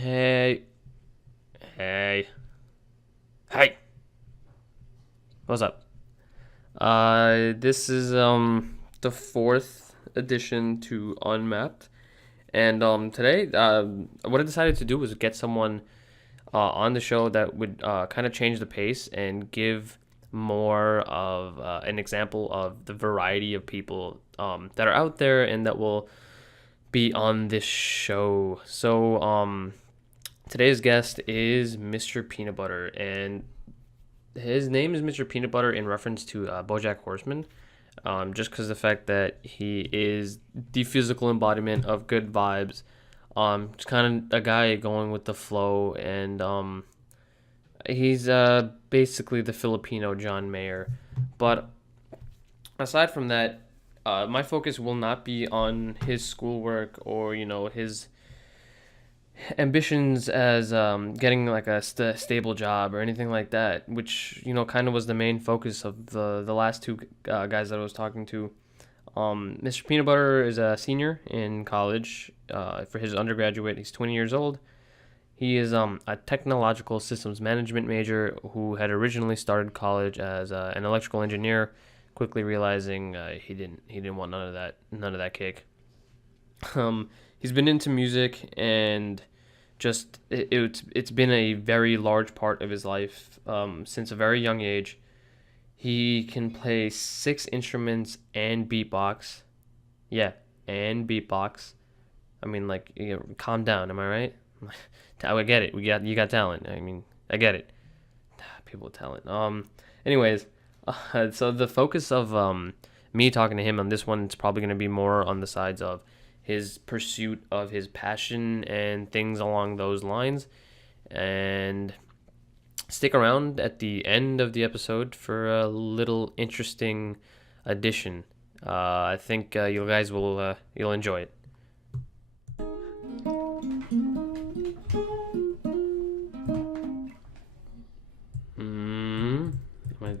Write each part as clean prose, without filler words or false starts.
Hey, hey, hey. What's up? This is the fourth edition to Unmapped, and today what I decided to do was get someone on the show that would kind of change the pace and give more of an example of the variety of people that are out there and that will be on this show. So today's guest is Mr. Peanut Butter, and his name is Mr. Peanut Butter in reference to BoJack Horseman, just because the fact that he is the physical embodiment of good vibes, just kind of a guy going with the flow, and he's basically the Filipino John Mayer. But aside from that, my focus will not be on his schoolwork or his ambitions as getting like a stable job or anything like that, which kind of was the main focus of the last two guys that I was talking to. Mr. Peanut Butter is a senior in college for his undergraduate. He's 20 years old. He is a technological systems management major who had originally started college as an electrical engineer, quickly realizing he didn't want none of that cake. He's been into music, and just it's been a very large part of his life since a very young age. He can play 6 instruments and beatbox. Yeah, and beatbox. I mean, like, calm down. Am I right? I get it. You got talent. I mean, I get it. People with talent. Anyways, so the focus of me talking to him on this one is probably going to be more on the sides of his pursuit of his passion and things along those lines. And stick around at the end of the episode for a little interesting addition. I think you guys will you'll enjoy it.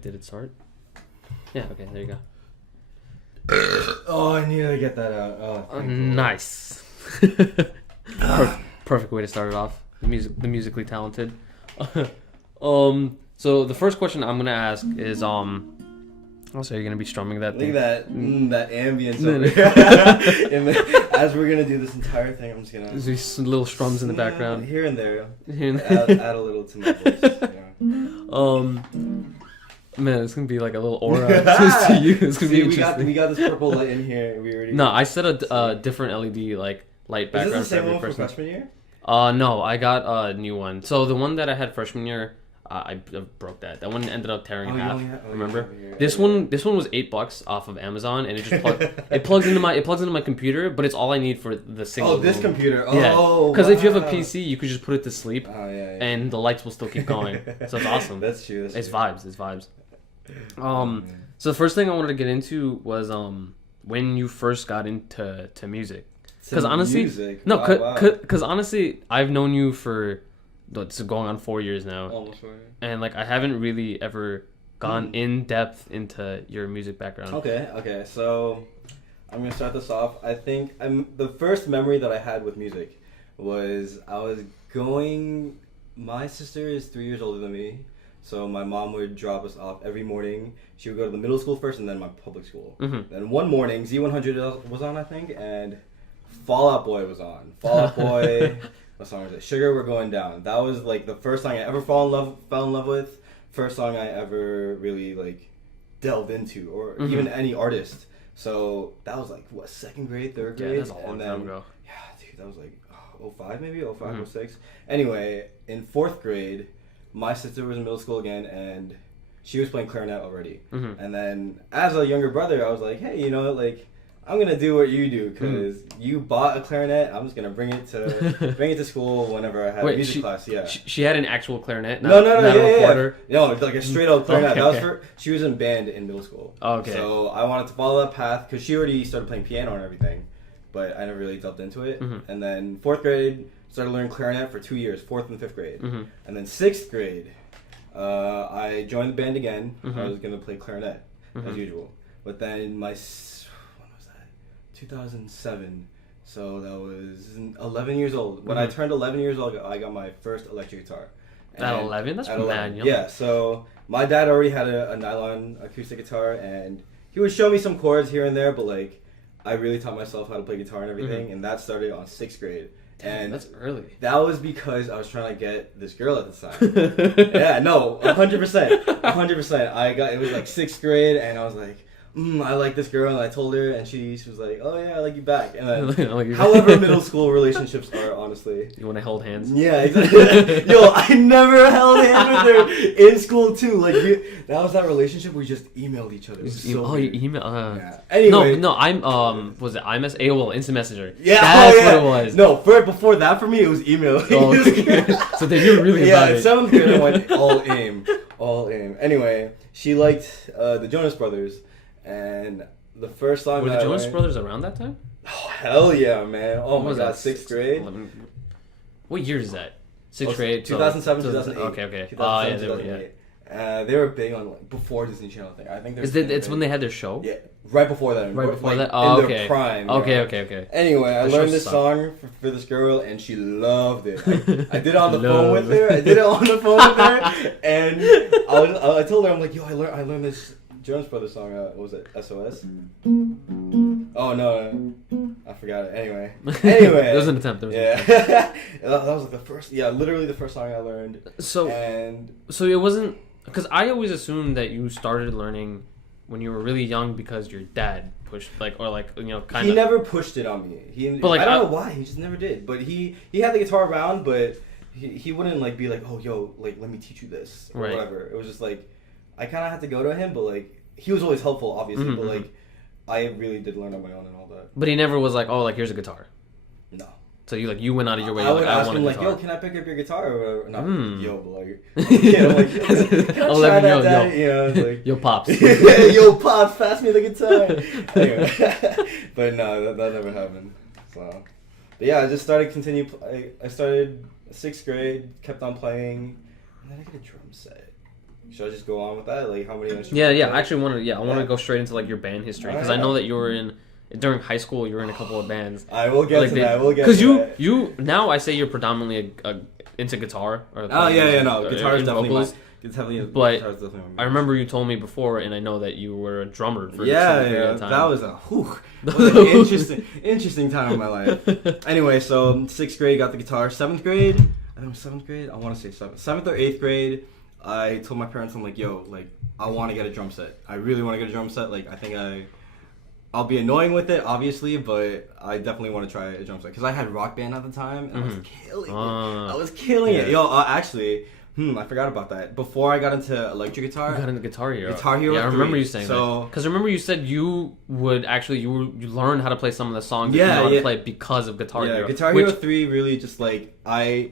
Did it start? Yeah, okay, there you go. Oh, I needed to get that out. Oh, nice. Perfect way to start it off. The musically talented. So the first question I'm gonna ask is also, you're gonna be strumming that thing. Look at that ambience over here. As we're gonna do this entire thing, I'm just gonna. There's these little strums in the background. Here and there. Add a little to my voice. Man, it's gonna be like a little aura to you. It's gonna be interesting. We got this purple light in here. No, I set a different LED light background. Is this the same for every one person. for freshman year? No, I got a new one. So the one that I had freshman year, I broke that. That one ended up tearing in half. Remember? This one was $8 off of Amazon, and it just plugs into my computer, but it's all I need for the single. Oh, this computer. Yeah. Oh, because if you have a PC, you could just put it to sleep, yeah. and the lights will still keep going. So it's awesome. That's true. It's vibes. It's vibes. So the first thing I wanted to get into was when you first got into music. Because honestly, honestly, I've known you for it's going on 4 years now. Almost 4 years. And like I haven't really ever gone in depth into your music background. Okay. So I'm gonna start this off. I think the first memory that I had with music was my sister is 3 years older than me. So my mom would drop us off every morning. She would go to the middle school first and then my public school. Mm-hmm. Then one morning, Z100 was on, I think, and Fall Out Boy was on. Fall Out Boy, what song was it? Sugar, We're Going Down. That was like the first song I ever fell in love with. First song I ever really like delved into, or even any artist. So that was like, what, 2nd grade, 3rd grade? Yeah, that's a long time ago. Yeah, dude, that was like 05 maybe? 05, 06. Anyway, in 4th grade, my sister was in middle school again, and she was playing clarinet already. Mm-hmm. And then, as a younger brother, I was like, hey, I'm going to do what you do, because you bought a clarinet. I'm just going to bring it to school whenever I had music class. Yeah. She had an actual clarinet? No, yeah. No, like a straight up clarinet. Okay. She was in band in middle school. Oh, okay. So I wanted to follow that path, because she already started playing piano and everything, but I never really delved into it. Mm-hmm. And then 4th grade, started learning clarinet for 2 years, 4th and 5th grade. Mm-hmm. And then 6th grade, I joined the band again. Mm-hmm. I was going to play clarinet, as usual. But then when was that? 2007. So that was 11 years old. When I turned 11 years old, I got my first electric guitar. At 11? That's mad young. Yeah, so my dad already had a nylon acoustic guitar, and he would show me some chords here and there, but like I really taught myself how to play guitar and everything, and that started on 6th grade. Damn, And that's early. that was because I was trying to get this girl at the time. Yeah, no, 100%. 100%. It was like 6th grade, and I was like, I like this girl, and I told her, and she was like, oh yeah, I like you back. And then, however middle school relationships are, honestly. You want to hold hands? Yeah, exactly. Yo, I never held hands with her in school too. Like that was that relationship where we just emailed each other. You email? Yeah. Anyway. No, I'm was it AOL Instant Messenger? Yeah, that's what it was. No, before that for me it was email. Oh, so then you're really about it. Yeah, 7th grade I went all aim. Anyway, she liked the Jonas Brothers. And the first song were the Jonas Brothers around that time? Oh hell yeah, man! Oh my god, 6th grade. 11, what year is that? 6th grade. 2007, 2008. Okay. 2007, 2008. They were big on like before Disney Channel thing. I think it's when they had their show. Yeah, right before that. Right before like, that. Oh, in their prime. Okay. Anyway, I learned this song for this girl, and she loved it. I did it on the phone with her. And I told her, I'm like, yo, I learned this Jonas Brothers song. What was it? SOS? Oh no, I forgot it. Anyway, there was an attempt. That was like the first. Yeah, literally the first song I learned. So it wasn't because I always assumed that you started learning when you were really young because your dad pushed kind of. He never pushed it on me. But I don't know why. He just never did. But he had the guitar around, but he wouldn't like be like, oh yo, like let me teach you this or whatever. It was just like I kind of had to go to him, but like. He was always helpful, obviously, but like, I really did learn on my own and all that. But he never was like, oh, like here's a guitar. No. So you went out of your way. I would ask him like, yo, can I pick up your guitar or whatever? Not yo, but like, yeah, like, can I try that, Daddy? You know, like, yo, pops. Yo, pops, pass me the guitar. Anyway, but no, that never happened. So, but yeah, I just started I started 6th grade, kept on playing, and then I got a drum set. Should I just go on with that? Like, how many instruments? Yeah. I actually want to go straight into like your band history because I know that you were during high school. You were in a couple of bands. I will get to that. Because you now I say you're predominantly into guitar. Guitar is definitely. But I remember you told me before, and I know that you were a drummer for period of time. That was an interesting time in my life. Anyway, so 6th grade got the guitar. 7th grade, I think it was 7th grade. I want to say 7th or 8th grade. I told my parents, I'm like, yo, like, I want to get a drum set. I really want to get a drum set. Like, I think I'll be annoying with it, obviously, but I definitely want to try a drum set. Because I had Rock Band at the time, and I was killing it. Yo, actually, I forgot about that. Before I got into electric guitar. You got into Guitar Hero. Guitar Hero. Yeah, I remember you saying that. Because remember you said you learned how to play some of the songs that you know how to play because of Guitar Hero. Guitar Hero 3 really just, like, I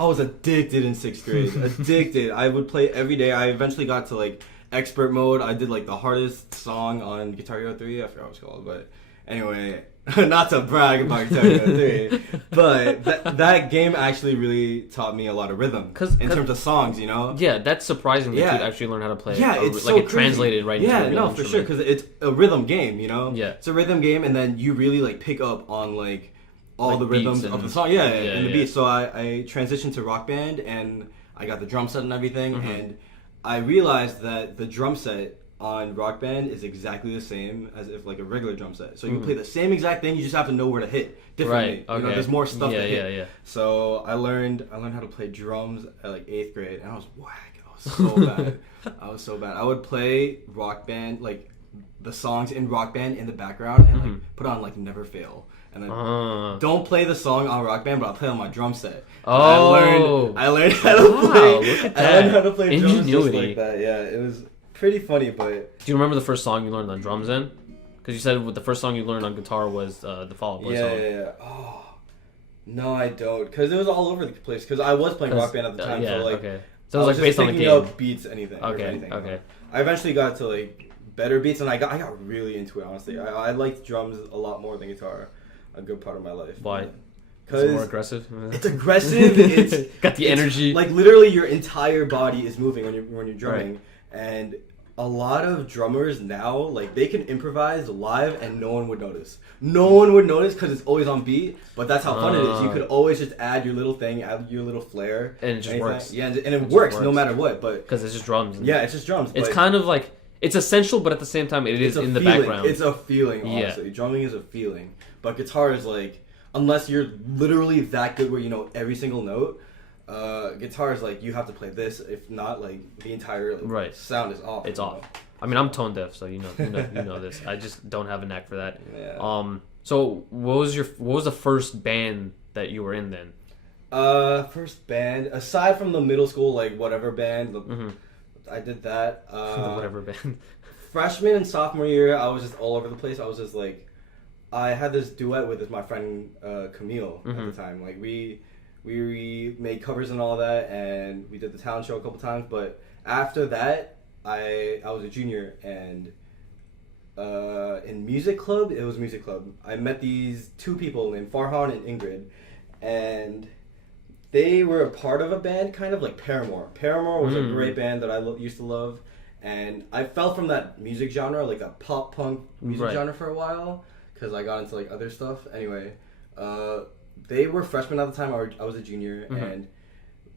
was addicted in 6th grade. Addicted. I would play every day. I eventually got to like expert mode. I did like the hardest song on Guitar Hero 3. I forgot what it's called, but anyway, not to brag about Guitar Hero 3, but that game actually really taught me a lot of rhythm in terms of songs, you know? Yeah, that's surprising that you actually learn how to play. Yeah, it's like so it translated right into a real for sure, because it's a rhythm game, you know? Yeah. It's a rhythm game, and then you really like pick up on like all the rhythms of the song, and the beats. So I transitioned to Rock Band, and I got the drum set and everything, and I realized that the drum set on Rock Band is exactly the same as if like a regular drum set. So you can play the same exact thing, you just have to know where to hit differently. Right. Okay. You know, there's more stuff to hit. Yeah. So I learned how to play drums at like 8th grade, and I was whack. I was so bad. I would play Rock Band, like the songs in Rock Band in the background, and like put on like Never Fail. And then don't play the song on Rock Band, but I'll play on my drum set. Oh, I learned how to play. Look at that. I learned how to play drums just like that. Yeah, it was pretty funny. But do you remember the first song you learned on drums in? Because you said the first song you learned on guitar was the Fall Out Boy song. Yeah. Oh, no, I don't. Because it was all over the place. Because I was playing Rock Band at the time, so like, so it was like based on the game. Up beats, anything. Okay. I eventually got to like better beats, and I got really into it. Honestly, I liked drums a lot more than guitar. A good part of my life. Why? Because it's more aggressive. It's aggressive. It's got the energy. Like literally, your entire body is moving when you're drumming, and a lot of drummers now, like, they can improvise live and no one would notice. No one would notice because it's always on beat, but that's how fun it is. You could always just add your little thing, add your little flair. And it just works. Yeah, and it works no matter what. But because it's just drums. Yeah, it's just drums. It's kind of like, it's essential, but at the same time, it is in the background. It's a feeling, honestly. Yeah. Drumming is a feeling. But guitar is like, unless you're literally that good where you know every single note, guitar is like, you have to play this. If not, like, the entire sound is off. It's off. I mean, I'm tone deaf, so you know this. I just don't have a knack for that. Yeah. So what was the first band that you were in then? First band, aside from the middle school, like, whatever band, I did that. The whatever band. Freshman and sophomore year, I was just all over the place. I was just like, I had this duet with my friend Camille at the time. Like, we made covers and all that, and we did the talent show a couple times. But after that, I was a junior, and in music club, it was music club. I met these two people named Farhan and Ingrid, and they were a part of a band, kind of like Paramore. Paramore was a great band that I used to love, and I fell from that music genre, like that pop punk music genre, for a while, because I got into like other stuff. Anyway, they were freshmen at the time. I was a junior, and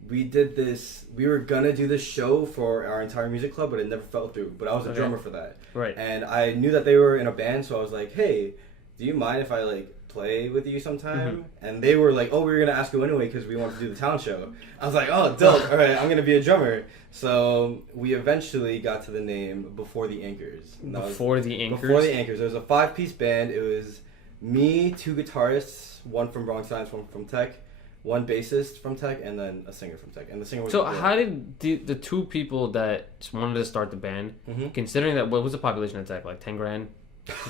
we did this. We were gonna do this show for our entire music club, but it never fell through. But I was a drummer for that, and I knew that they were in a band, so I was like, "Hey, do you mind if I like play with you sometime?" And they were like, "Oh, we were gonna ask you anyway because we wanted to do the talent show." I was like, "Oh, dope! All right, I'm gonna be a drummer." So we eventually got to the name Before the Anchors. Before the Anchors. Before the Anchors. It was a 5-piece band. It was me, 2 guitarists, one from Bronx Science, one from Tech, one bassist from Tech, and then a singer from Tech. And the singer was. So how did the 2 people that just wanted to start the band, considering that, what was the population at Tech, like 10 grand?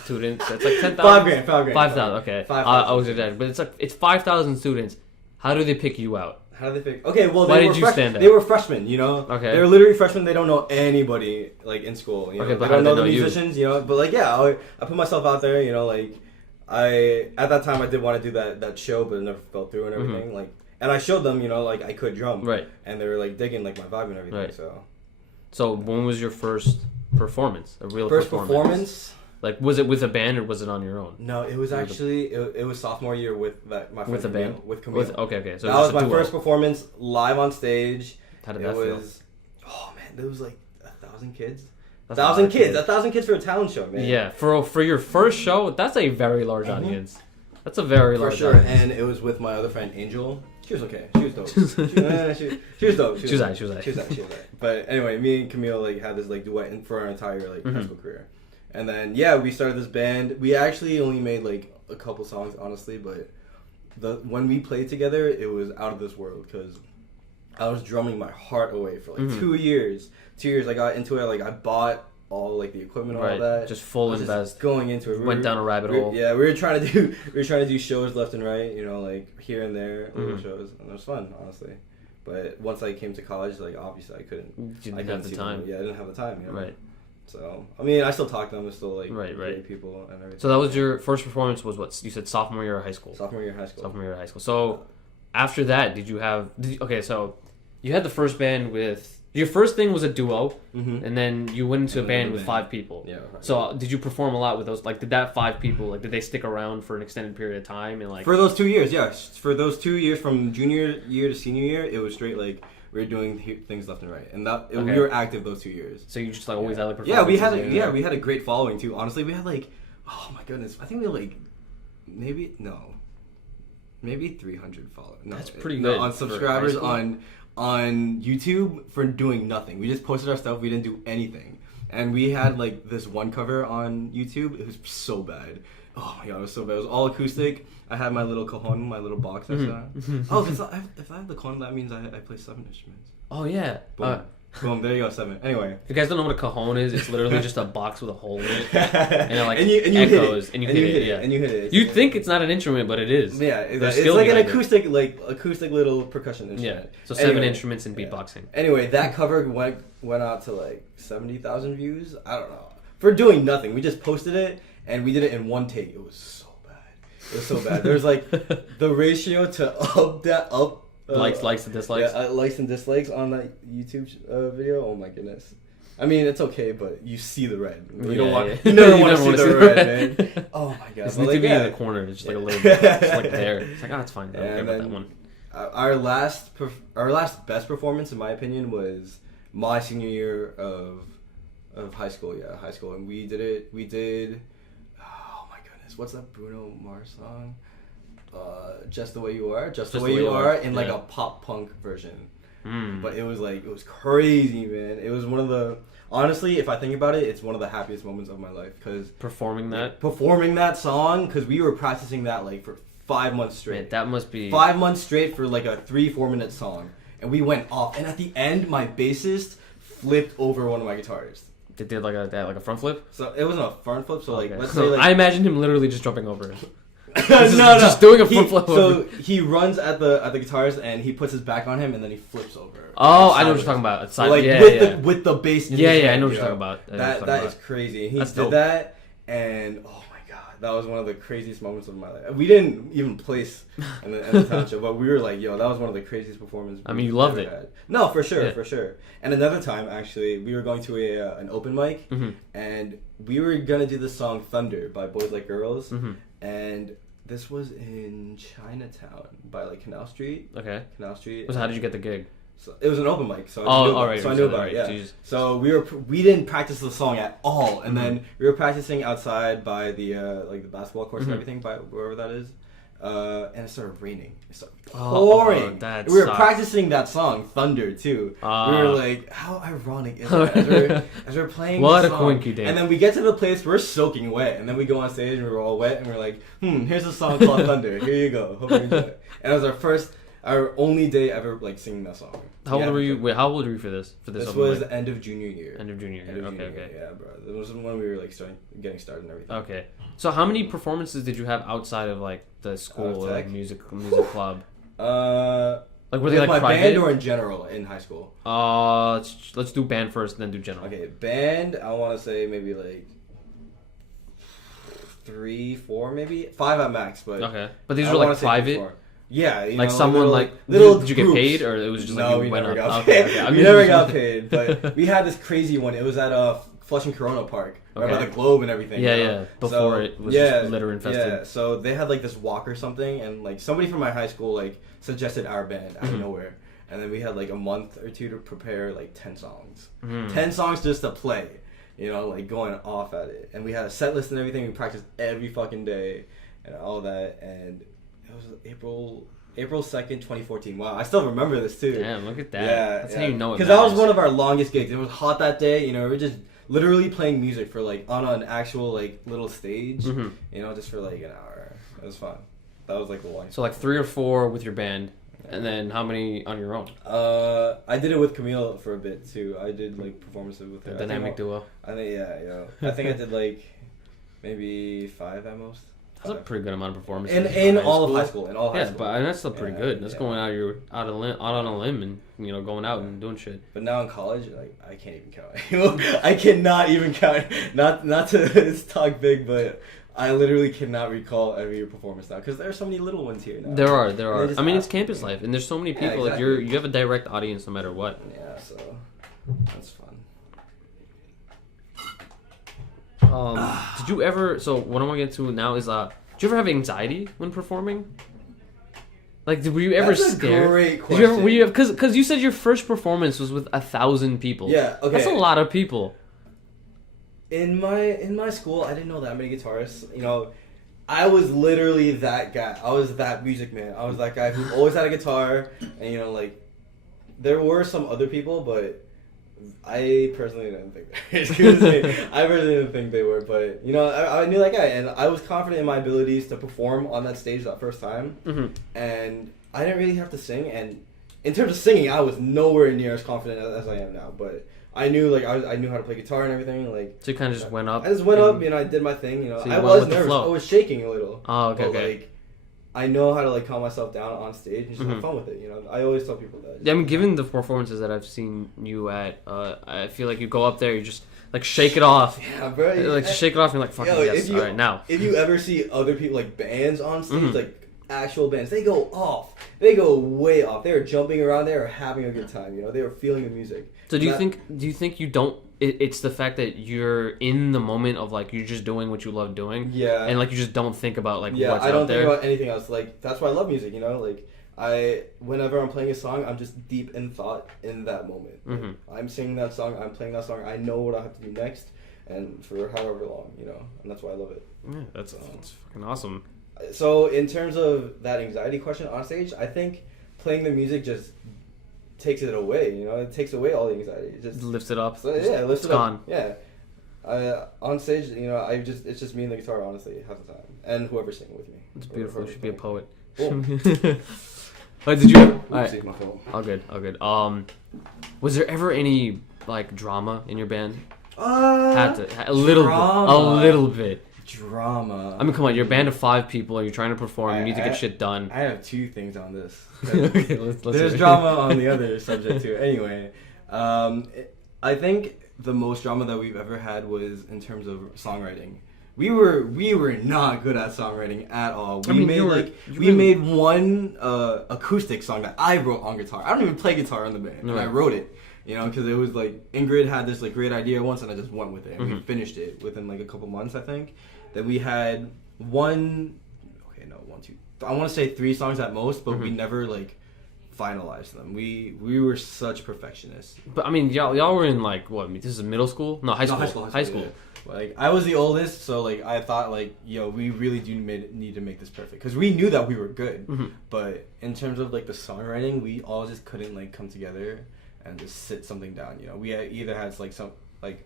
Students, that's like 10,000. 5 grand. 5,000. Okay. 5,000. I was exaggerating, but it's 5,000 students. How do they pick you out? How do they pick? Okay, well, why did you stand out? They were freshmen, you know. Okay. They were literally freshmen. They don't know anybody like in school. You know? Okay, but they how don't do know they the know musicians, you know. But like, yeah, I put myself out there, you know. Like, at that time I did want to do that show, but it never fell through and everything. Like, and I showed them, you know, like I could drum, and they were like digging like my vibe and everything. So when was your first performance? A real first performance? Like, was it with a band or was it on your own? No, it was actually it was sophomore year with my friend with a band with Camille. Okay. So that was my first performance live on stage. How did that feel? Oh man, there was like 1,000 kids. 1,000 kids. 1,000 kids for a talent show, man. Yeah, for your first show, that's a very large audience. That's a very large audience. And it was with my other friend Angel. She was okay. She was dope. she was dope. She was alright. But anyway, me and Camille like had this like duet for our entire like high school career. And then we started this band. We actually only made like a couple songs, honestly, but when we played together, it was out of this world because I was drumming my heart away for like 2 years. 2 years, I got into it. Like, I bought all like the equipment and all that. Just full invest. Going into it. Went down a rabbit hole. Yeah, we were trying to do shows left and right. You know, like here and there, little shows, and it was fun, honestly. But once I came to college, like obviously I couldn't. You didn't have the time. I didn't have the time. You know? Right. So, I mean, I still talk to them. It's still, like, great people and everything. So that was your first performance was what? You said sophomore year of high school? Sophomore year of high school. So, after that, so you had the first band with... Your first thing was a duo, and then you went into a band with 5 people. Yeah. Right. So, did you perform a lot with those? Like, did that 5 people, like, did they stick around for an extended period of time? And like for those 2 years, yes. For those 2 years, from junior year to senior year, it was straight, like... We were doing things left and right, and we were active those 2 years. So you just like always had like performances. We had a great following too. Honestly, we had like, oh my goodness, I think we had like, maybe 300 followers. No, that's pretty good. On subscribers on YouTube for doing nothing. We just posted our stuff. We didn't do anything, and we had like this one cover on YouTube. It was so bad. Oh my god, it was so bad. It was all acoustic. I had my little cajon, my little box. Oh, if I have the cajon, that means I play 7 instruments. Oh yeah. Boom. Boom. There you go, 7. Anyway, if you guys don't know what a cajon is, it's literally just a box with a hole in it, and it like echoes, and you hit it. And you hit it. You think it's not an instrument, but it is. Yeah, it's like an acoustic, little percussion instrument. Yeah. So 7 instruments in beatboxing. Anyway, that cover went out to like 70,000 views. I don't know. For doing nothing, we just posted it. And we did it in one take. It was so bad. There was like the ratio to likes and dislikes. Yeah, likes and dislikes on that YouTube video. Oh my goodness. I mean, it's okay, but you see the red. You Yeah, don't want. yeah. You never You want to never see wanna the see red, the man. Oh my god. It's But, need to be in the yeah. corner. It's just like a little bit. Just like there. It's like, oh, it's fine. I don't care And about then that one. Our last best performance, in my opinion, was my senior year of high school. Yeah, high school, and we did it. We did. Oh my goodness, what's that Bruno Mars song? Just the way you are, just the way you are, in like a pop punk version. But it was crazy, man. It was one of the, honestly, if I think about it, it's one of the happiest moments of my life, because Performing that song, because we were practicing that like for 5 months straight. Man, that must be 5 months straight for like a 3-4 minute song, and we went off. And at the end, my bassist flipped over one of my guitars. They did like a front flip. So it wasn't a front flip. So like, Okay. let's say like I imagined him literally just jumping over it. Just doing a flip flip over. So he runs at the guitars and he puts his back on him and then he flips over. Oh, like, I know what you're talking about. It's so, like with the bass. In his I hand, know what you you're talking about. That is crazy. He That's did dope. that, and oh my god, that was one of the craziest moments of my life. We didn't even place in the township, but we were like, yo, that was one of the craziest performances. I mean, you loved it. Had. No, for sure, Yeah. for sure. And another time, actually, we were going to an open mic, and we were gonna do the song "Thunder" by Boys Like Girls, and this was in Chinatown by like Canal Street. Okay. Canal Street. So how did you get the gig? So it was an open mic, so Oh, I knew, all right. so I knew about it. Yeah. Jesus. So we didn't practice the song at all, and then we were practicing outside by the like the basketball courts and everything, by wherever that is. And it started raining. It started pouring. That We were sucks. practicing that song, Thunder, too. We were like, how ironic is that? As we're playing What the a song. coinky-dink. And then we get to the place, we're soaking wet. And then we go on stage and we're all wet. And we're like, here's a song called Thunder. Here you go. Hope you enjoy it. And it was our only day ever like singing that song. How old were you? Wait, how old were you for this? This open was mic? the end of junior year. End of junior year. Okay. Yeah, bro. It was when we were like getting started and everything. Okay. So how many performances did you have outside of like the school or like, music club? Like were they like my private? band or in general in high school? Let's do band first, then do general. Okay, band. I want to say maybe like 3, 4, maybe 5 at max. But okay, but these were like private. Yeah, like someone little did you get groups. paid or it was just no, like we you went never up? got Okay, paid. okay. We never got paid, but we had this crazy one. It was at Flushing Corona Park, right by the Globe and everything. Yeah, you know? yeah. Before it was just litter infested. Yeah, so they had like this walk or something, and like somebody from my high school like suggested our band out of nowhere, and then we had like a month or two to prepare like 10 songs, 10 songs just to play, you know, like going off at it, and we had a set list and everything. We practiced every fucking day, and all that, and it was April 2nd, 2014. Wow, I still remember this too. Damn, look at that. Yeah, That's how you know it. Because that was one of our longest gigs. It was hot that day. You know, we were just literally playing music for like on an actual like little stage. You know, just for like an hour. It was fun. That was like the longest. So like 3 or 4 with your band, and then how many on your own? I did it with Camille for a bit too. I did like performances with her. The dynamic duo. I think I think I did like maybe 5 at most. That's a pretty good amount of performances. In all of high school. In all high school. But that's still pretty good. That's going out on a limb and going out and doing shit. But now in college, like I can't even count. I cannot even count. Not to talk big, but I literally cannot recall every performance now because there are so many little ones here now. There are. I mean, it's campus life, and there's so many people. Yeah, exactly. Like you have a direct audience no matter what. Yeah, so that's fun. Did you ever? So what I want to get to now is, did you ever have anxiety when performing? Like, were you ever That's scared? a great question. Did you ever? Were you? Because you said your first performance was with 1,000 people. Yeah. Okay. That's a lot of people. In my school, I didn't know that many guitarists. You know, I was literally that guy. I was that music man. I was that guy who always had a guitar, and you know, like, there were some other people, but I personally didn't think. Excuse me. I personally didn't think they were, but you know, I knew that guy, and I was confident in my abilities to perform on that stage that first time, and I didn't really have to sing. And in terms of singing, I was nowhere near as confident as I am now, but. I knew I knew how to play guitar and everything. Like, so you kind of just went up. I just went up, you know. I did my thing, you know. So I was nervous. I was shaking a little. Oh, okay, but, okay. like, I know how to like calm myself down on stage and just have fun with it. You know, I always tell people that. Yeah, I mean, given the performances that I've seen you at, I feel like you go up there, you just like shake it off. Yeah, bro. Like just shake it off and you're like, fucking yes, all right, now. If you ever see other people like bands on stage, like actual bands, they go off. They go way off. They are jumping around. They are having a good time. You know, they are feeling the music. So do you think you don't? It's the fact that you're in the moment of like you're just doing what you love doing. Yeah. And like you just don't think about like yeah, what's I don't out there. think about anything else. Like that's why I love music. You know, like whenever I'm playing a song, I'm just deep in thought in that moment. Mm-hmm. I'm singing that song. I'm playing that song. I know what I have to do next, and for however long. You know, and that's why I love it. Yeah, that's fucking awesome. So in terms of that anxiety question on stage, I think playing the music just takes it away. You know, it takes away all the anxiety. It just Lifts it up. So, yeah, it lifts it's it gone. up. Yeah. On stage, you know, it's just me and the guitar, honestly, half the time, and whoever's singing with me. It's beautiful. You should be a poet. Cool. Wait, did you? Oopsie, my fault. All good. Was there ever any like drama in your band? A little bit. Drama. I mean, come on, you're a band of 5 people, and you're trying to perform. You need to get shit done. I have 2 things on this. Okay, There's drama on the other subject too. Anyway, I think the most drama that we've ever had was in terms of songwriting. We were not good at songwriting at all. We made one acoustic song that I wrote on guitar. I don't even play guitar in the band, and I wrote it. You know, because it was like Ingrid had this like great idea once, and I just went with it, and we finished it within like a couple months, I think. Then we had I want to say 3 songs at most, but we never like finalized them. We were such perfectionists. But I mean, y'all were in like what? This is middle school? No, high school. High school. Yeah. Like I was the oldest, so like I thought like, yo, we really do need to make this perfect, because we knew that we were good, but in terms of like the songwriting, we all just couldn't like come together and just sit something down. You know, we either had like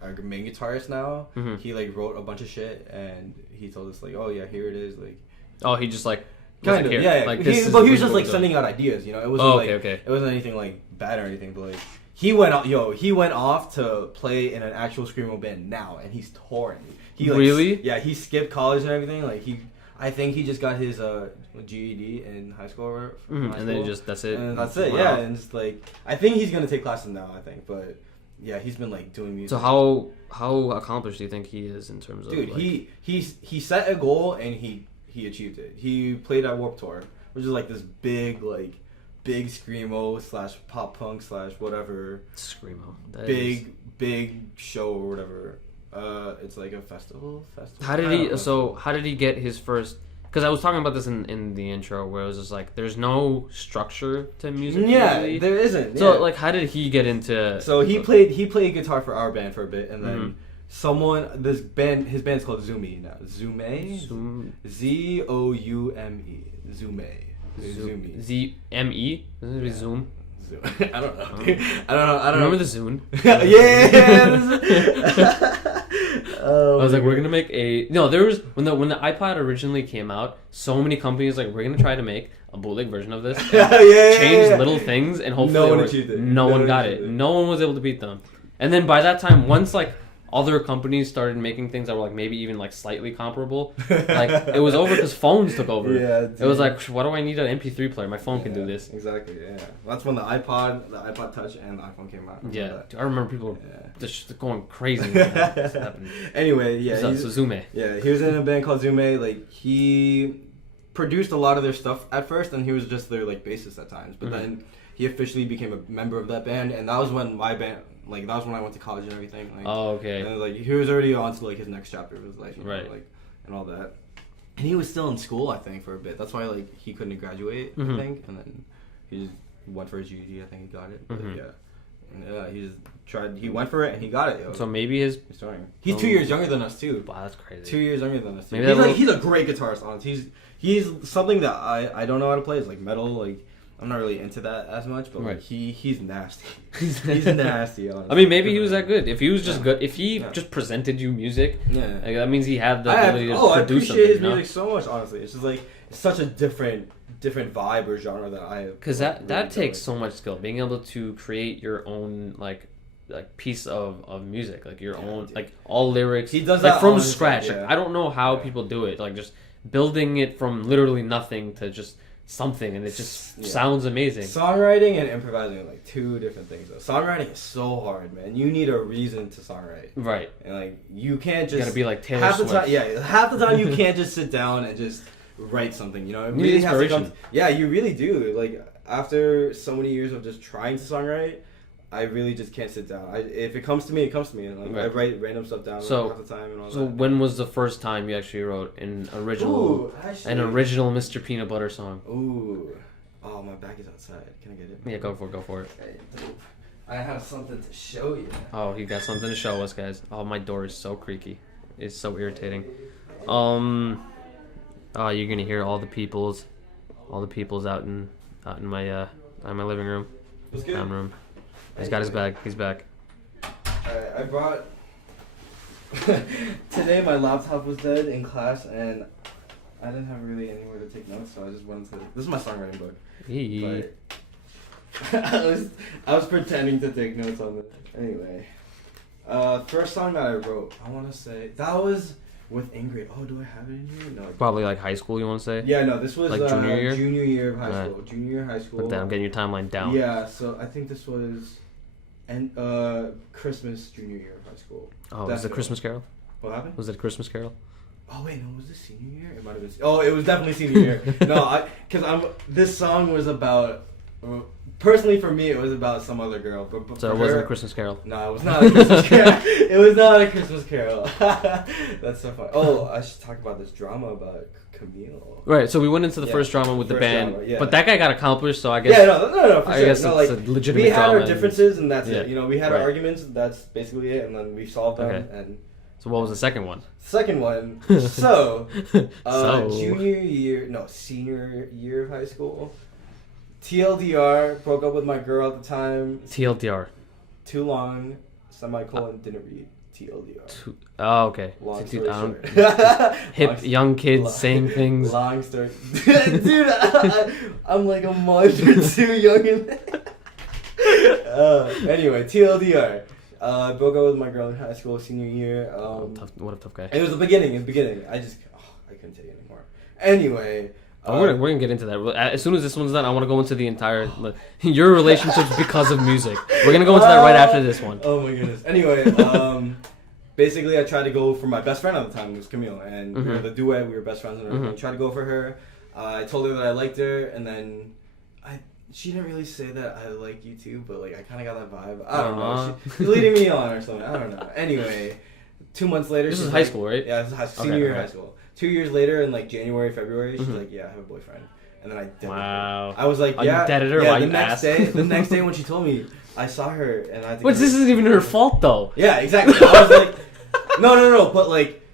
our main guitarist now, he like wrote a bunch of shit, and he told us like, oh yeah, here it is, like. Oh, he just like. Kind of, yeah. Like he was just like sending out ideas, you know. It wasn't it wasn't anything like bad or anything, but like he went off to play in an actual screamo band now, and he's touring. He like, really? Yeah, he skipped college and everything. Like I think he just got his GED in high school, high school. And then that's it. And that's it. Wow. Yeah, and just like I think he's gonna take classes now. I think, but yeah, he's been like doing music. So how accomplished do you think he is in terms of? Dude, like... he set a goal and he achieved it. He played at Warped Tour, which is like this big screamo / pop punk / whatever. Screamo. Big show or whatever. It's like a festival. How did he get his first? Because I was talking about this in the intro, where it was just like there's no structure to music. Yeah, really. There isn't. So yeah. like, how did he get into? So he played guitar for our band for a bit, and then. His band's called Zoomy now. Zoume? Z-O-U-M-E. Zoume. Z-M-E? Isn't it Zoom? I don't know. I don't know. Remember the Zune? Yeah! I was like, we're gonna make a... No, there was... When the iPod originally came out, so many companies like, we're gonna try to make a bootleg version of this. Change little things, and hopefully no one got it. No one was able to beat them. And then by that time, once like... other companies started making things that were like maybe even like slightly comparable. Like it was over because phones took over. Yeah, it was like, why do I need an MP3 player? My phone can do this. Exactly. Yeah, that's when the iPod Touch, and the iPhone came out. Yeah, I remember people just going crazy. Anyway, yeah. So Zoume. Yeah, he was in a band called Zoume. Like he produced a lot of their stuff at first, and he was just their like bassist at times. But then he officially became a member of that band, and that was when my band. Like that was when I went to college and everything. Like, okay. And like he was already on to like his next chapter of his life, right? Know, like and all that. And he was still in school, I think, for a bit. That's why like he couldn't graduate, I think. And then he just went for his GED. I think he got it. But yeah, he just tried. He went for it and he got it. Yo. So maybe he's 2 years younger than us too. Wow, that's crazy. 2 years younger than us. Too. He's a great guitarist. Honestly, he's something that I don't know how to play. Is like metal, like. I'm not really into that as much, but like he's nasty. He's nasty. Honestly. I mean, maybe he was that good. If he was just good, if he just presented you music, like, that means he had the ability to produce something. I appreciate his music so much. Honestly, it's just like it's such a different vibe or genre that I. Because that takes so much skill, being able to create your own like piece of music, like your own like all lyrics. He does like that from scratch. Like, I don't know how people do it. Like just building it from literally nothing to just. Something and it just sounds amazing. Songwriting and improvising are like 2 different things though. Songwriting is so hard, man. You need a reason to songwrite. Right. And like you can't just you gotta be like Taylor Swift. Half the time you can't just sit down and just write something. You know, it You need really has to inspiration. yeah, you really do. Like after so many years of just trying to songwrite, I really just can't sit down. If it comes to me, it comes to me. And like, I write random stuff down So, half the time and all so that. when was the first time you actually wrote an original Mr. Peanut Butter song? Ooh. Oh, my bag is outside. Can I get it? Yeah, go for it. Hey, I have something to show you. Oh, he got something to show us, guys. Oh, my door is so creaky. It's so irritating. Oh, you're gonna hear all the peoples out in my living room, What's good? town room. He's got his bag. He's back. Alright, I brought. Today my laptop was dead in class and I didn't have really anywhere to take notes, so I just went to. This is my songwriting book. Hey. But I was pretending to take notes on it. Anyway, first song that I wrote, I want to say that was with Ingrid. Oh, do I have it in here? No. Probably like high school. You want to say? Yeah, no. This was like junior year. Junior year of high Right. school. Junior year of high school. Look that, I'm getting your timeline down. Yeah, so I think this was, Christmas junior year of high school. Oh, was it Christmas Carol? What happened? Was it Christmas Carol? Oh wait, no, was this senior year? It might have been. Oh, it was definitely senior year. No, this song was about. Personally, for me, it was about some other girl. But So it wasn't a Christmas Carol. No, it was not a Christmas Carol. It was not a Christmas Carol. That's so funny. Oh, I should talk about this drama about Camille. Right. So we went into the first drama with the First band, drama, yeah. but that guy got accomplished. So I guess. Yeah, no, for I sure. guess No, it's like, a legitimate we had drama. our differences, and that's Yeah. it. You know, we had Right. our arguments. That's basically it, and then we solved them. Okay. And So what was the second one? second one, senior year of high school. TLDR, broke up with my girl at the time. TLDR. Too long, semicolon, didn't read. TLDR. Oh, okay. Long Dude, story I don't- short. Hip young kids saying things. Long story. Dude, I'm like a month or two younger than anyway, TLDR. Broke up with my girl in high school, senior year. What a tough guy. It was the beginning. I couldn't take it anymore. Anyway. We're gonna get into that. As soon as this one's done, I want to go into the entire your relationships because of music. We're gonna go into that right after this one. Oh my goodness. Anyway, basically I tried to go for my best friend at the time, it was Camille, and we were the duet. We were best friends and everything. Tried to go for her. I told her that I liked her, and then she didn't really say that I like you too, but like I kind of got that vibe. I don't know. She's leading me on or something. I don't know. Anyway, 2 months later. This is high school, right? Yeah, this is high school. Senior year of high school. 2 years later, in like January, February, she's like, "Yeah, I have a boyfriend," and then I deaded her. I was like, "Yeah." You deaded her? Yeah, Why the you next asked? day, the next day when she told me, I saw her and I. But this isn't even her fault though. Yeah, exactly. I was like, no, but like,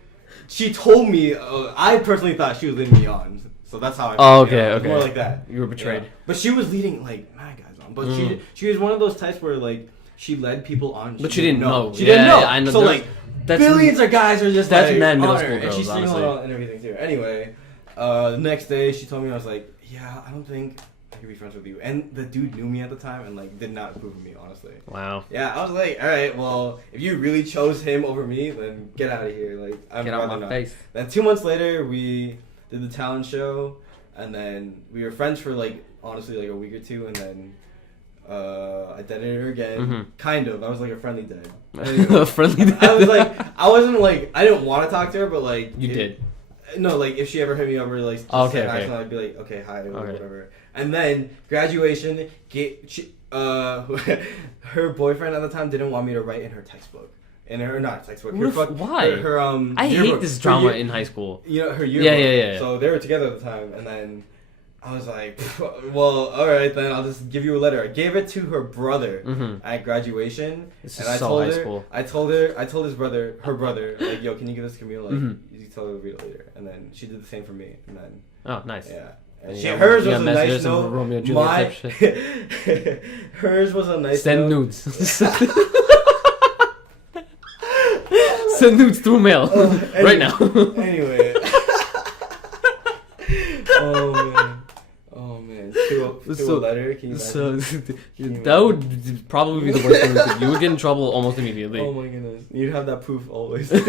she told me. I personally thought she was leading me on, so that's how I. Oh, okay, it was okay. more like that. You were betrayed. Yeah. But she was leading like mad guys on, but she was one of those types where like she led people on. But she didn't know. She didn't know. Yeah, I know. So like. Billions of guys are just that's like mad middle on her, school and girls, she's single honestly. and everything too. Anyway, the next day she told me, I was like, yeah, I don't think I could be friends with you. And the dude knew me at the time and like did not approve of me, honestly. Wow. Yeah, I was like, all right, well, if you really chose him over me, then get out of here. Like, I'm Get out rather my not. face. Then 2 months later, we did the talent show, and then we were friends for like honestly like a week or two, and then. I dated her again. Kind of. I was like a friendly date. Anyway, Friendly date. I was like, I wasn't like, I didn't want to talk to her, but like. You did. No, like if she ever hit me up or like just Okay. I'd be like, okay, hi, or whatever. And then graduation, her boyfriend at the time didn't want me to write in her textbook. In her not textbook. Why? Her I yearbook. hate this drama in high school. You know, her yearbook. Yeah. So they were together at the time, and then I was like, well, all right, then I'll just give you a letter. I gave it to her brother at graduation, This and is I so told high her, school. I told her brother, like, yo, can you give this to Camille? Like, you tell her to read it later, and then she did the same for me, and then Oh, nice. yeah. And Hers you was got a messages nice and note. Romeo and Juliet type shit. Hers was a nice Send note. nudes. Send nudes through mail right now. Anyway. Oh man. To a letter. Can you imagine? That would probably be the worst thing. You would get in trouble almost immediately. Oh my goodness. You'd have that proof always. This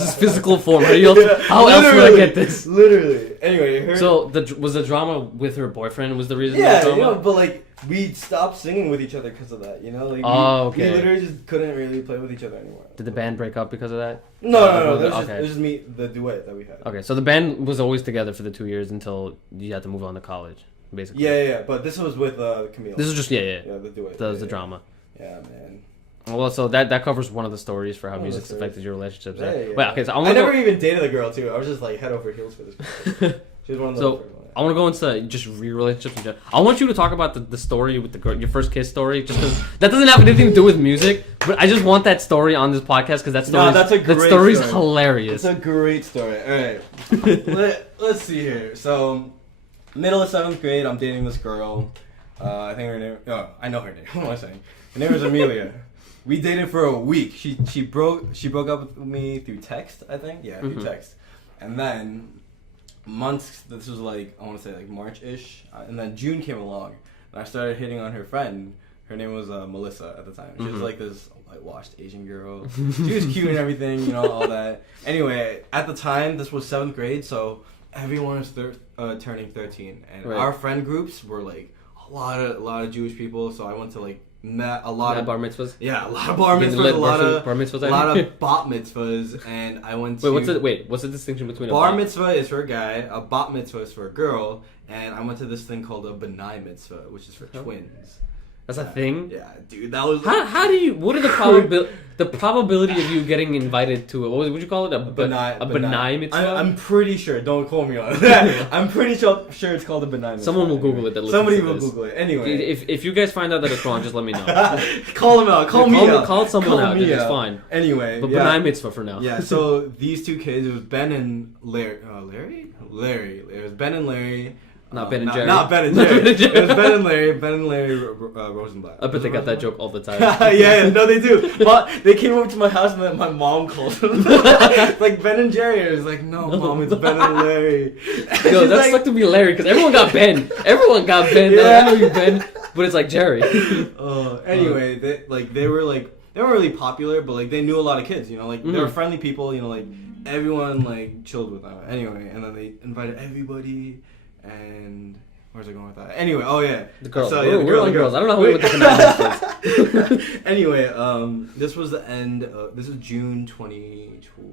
is physical form. How else would I get this? Literally. Anyway, So was the drama with her boyfriend was the reason? Yeah, the drama? but like we stopped singing with each other because of that. You know, like we literally just couldn't really play with each other anymore. Did the band break up because of that? No. It was just me, the duet that we had. Okay, so the band was always together for the 2 years until you had to move on to college, basically. Yeah. But this was with Camille. This was just Yeah, the duet. That was the drama. Yeah, man. Well, so that covers one of the stories for how music's affected your relationships. Yeah. Wait, okay, so I never even dated a girl too. I was just like head over heels for this girl. She was one of those. So I want to go into just your relationships in general. I want you to talk about the story with the girl, your first kiss story, just because that doesn't have anything to do with music. But I just want that story on this podcast because that story's hilarious. It's a great story. All right, let's see here. So, middle of 7th grade, I'm dating this girl. I think her name. Oh, I know her name. What am I saying? Her name is Amelia. We dated for a week. She broke up with me through text, I think. Yeah, through text. And then months, this was like, I want to say like March-ish. And then June came along. And I started hitting on her friend. Her name was Melissa at the time. She was like this whitewashed Asian girl. She was cute and everything, you know, all that. Anyway, at the time, this was 7th grade, so everyone was turning 13. And our friend groups were like a lot of Jewish people, so I went to like met a lot of bar mitzvahs. Yeah, a lot of bar mitzvahs, a lot of bat mitzvahs, and I went to. What's the distinction between bar mitzvah is for a guy, a bat mitzvah is for a girl, and I went to this thing called a benai mitzvah, which is for twins. That's a thing? Yeah, dude, that was. What are the probability of you getting invited to it? What would you call it? A benai mitzvah? I'm pretty sure. Don't quote me on that. I'm pretty sure it's called a benai mitzvah. Someone will Google it. Somebody will Google it. Anyway, if you guys find out that it's wrong, just let me know. Call him out. Call me out. Call someone out. It's fine. Anyway, but benai mitzvah for now. Yeah. So these two kids, it was Ben and Larry. Larry. It was Ben and Larry. Not Ben and Jerry. Not Ben and Jerry. It was Ben and Larry Rosenblatt. I bet they got that joke all the time. Yeah, no, they do. But they came over to my house and then my mom called them. Like Ben and Jerry. I was like, no, Mom, it's Ben and Larry. Yo, that stuck to be Larry because everyone got Ben. Everyone got Ben. Yeah. I know you Ben, but it's like Jerry. Anyway, they were like, they weren't really popular, but like they knew a lot of kids. You know, like they were friendly people. You know, like everyone like chilled with them. Anyway, and then they invited everybody. And where's I going with that? Anyway, the girls. So, we're on girls. I don't know how we went to the Anyway, this was the end. This is June 2012.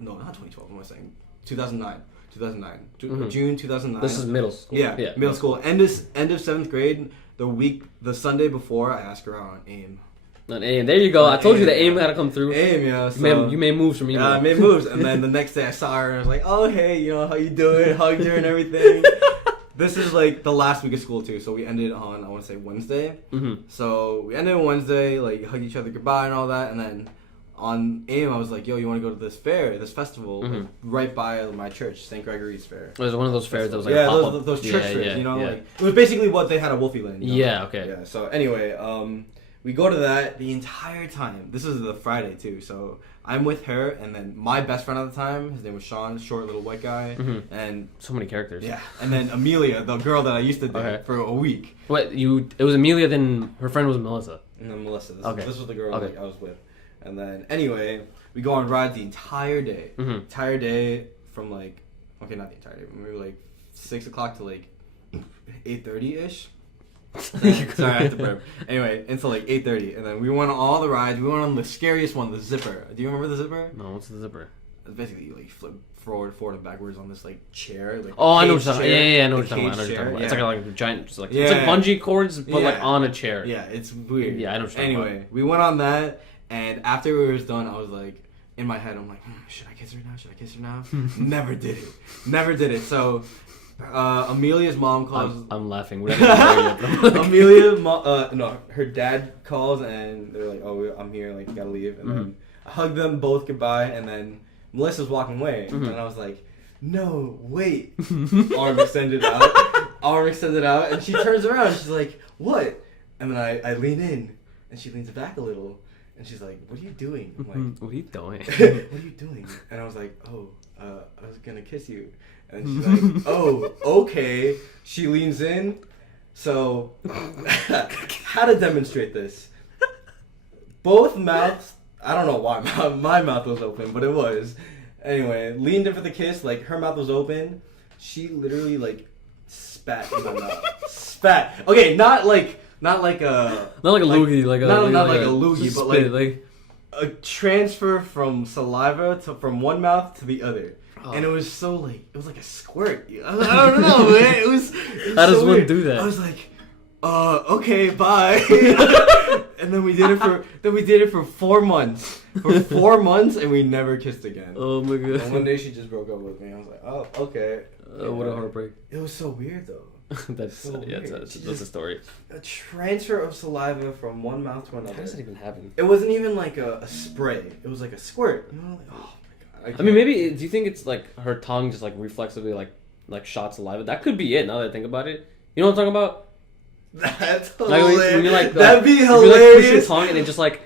No, not 2012. What am I saying? 2009. 2009. June 2009. This is middle school. Yeah, middle school. End of 7th grade. The Sunday before, I asked her out on AIM. On AIM. There you go. I told you the AIM had to come through. AIM, yeah. So, you made moves from email. Yeah, I made moves. And then the next day I saw her and I was like, oh, hey, you know, how you doing? Hugged her and everything. This is like the last week of school too. So we ended on, I want to say Wednesday. So we ended on Wednesday, like hugged each other goodbye and all that. And then on AIM, I was like, yo, you want to go to this festival, like, right by my church, St. Gregory's Fair. It was one of those fairs that was like those church fairs, you know? Like, it was basically what they had at Wolfie Land. You know? Yeah, okay. Yeah, so anyway, we go to that the entire time. This is the Friday too, so I'm with her, and then my best friend at the time, his name was Sean, short little white guy, and so many characters. Yeah, and then Amelia, the girl that I used to date for a week. It was Amelia, then her friend was Melissa. And then Melissa. This was the girl I was with, and then anyway, we go on rides the entire day. Entire day from like, okay, not the entire day, maybe like 6 o'clock to like 8:30ish. Sorry, I have to burp. Anyway, until like 8:30, and then we went on all the rides. We went on the scariest one, the zipper. Do you remember the zipper? No, what's the zipper? It's basically you like flip forward and backwards on this like chair. Like, I know what you're talking about. Yeah, I know what you're talking about. Yeah. It's like a giant, it's like bungee cords, but like on a chair. Yeah, it's weird. Yeah, I know what you're talking about. Anyway, we went on that, and after we were done, I was like, in my head, I'm like, should I kiss her now? Never did it. So. Amelia's mom calls. I'm laughing. Her dad calls and they're like, "Oh, I'm here. Like, you gotta leave." And then I hugged them both goodbye, and then Melissa's walking away, and I was like, "No, wait!" Arm extended out, and she turns around. And she's like, "What?" And then I lean in, and she leans back a little, and she's like, "What are you doing?" I'm like, "What are you doing?" What are you doing? And I was like, "Oh, I was gonna kiss you." And she's like, oh, okay. She leans in. So, how to demonstrate this? Both mouths, I don't know why my mouth was open, but it was. Anyway, leaned in for the kiss, like her mouth was open. She literally like spat in my mouth. Spat. Okay, not like a not like a loogie, not like a loogie, but spit, like a transfer from saliva from one mouth to the other. Oh. And it was so like it was like a squirt. I don't know, man. It was how does so one weird. do that? I was like, okay, bye. And then we did it for 4 months. For 4 months, and we never kissed again. Oh my god. And one day she just broke up with me. I was like, oh, okay. What a heartbreak. It was so weird though. That's a story. A transfer of saliva from one mouth to another. How does that even happen? It wasn't even like a spray. It was like a squirt. You know, like, oh my god. I mean, maybe. Do you think it's like her tongue just like reflexively like shot saliva? That could be it. Now that I think about it, you know what I'm talking about? That's like hilarious. when you like that'd be hilarious. You like push your tongue and it just like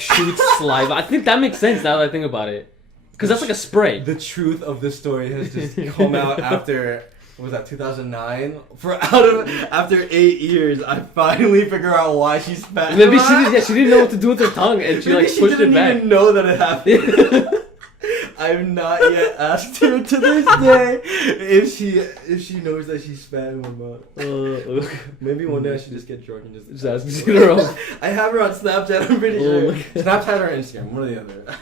shoots saliva. I think that makes sense now that I think about it, because that's like a spray. The truth of this story has just come out after. What was that, 2009? After 8 years, I finally figure out why she spat. Maybe she didn't know what to do with her tongue, and she like pushed it back. She didn't even know that it happened. I've not yet asked her to this day if she knows that she spat in my mouth. Maybe one day I should just get drunk and just ask her off. I have her on Snapchat. I'm pretty sure. Snapchat or Instagram, one or the other.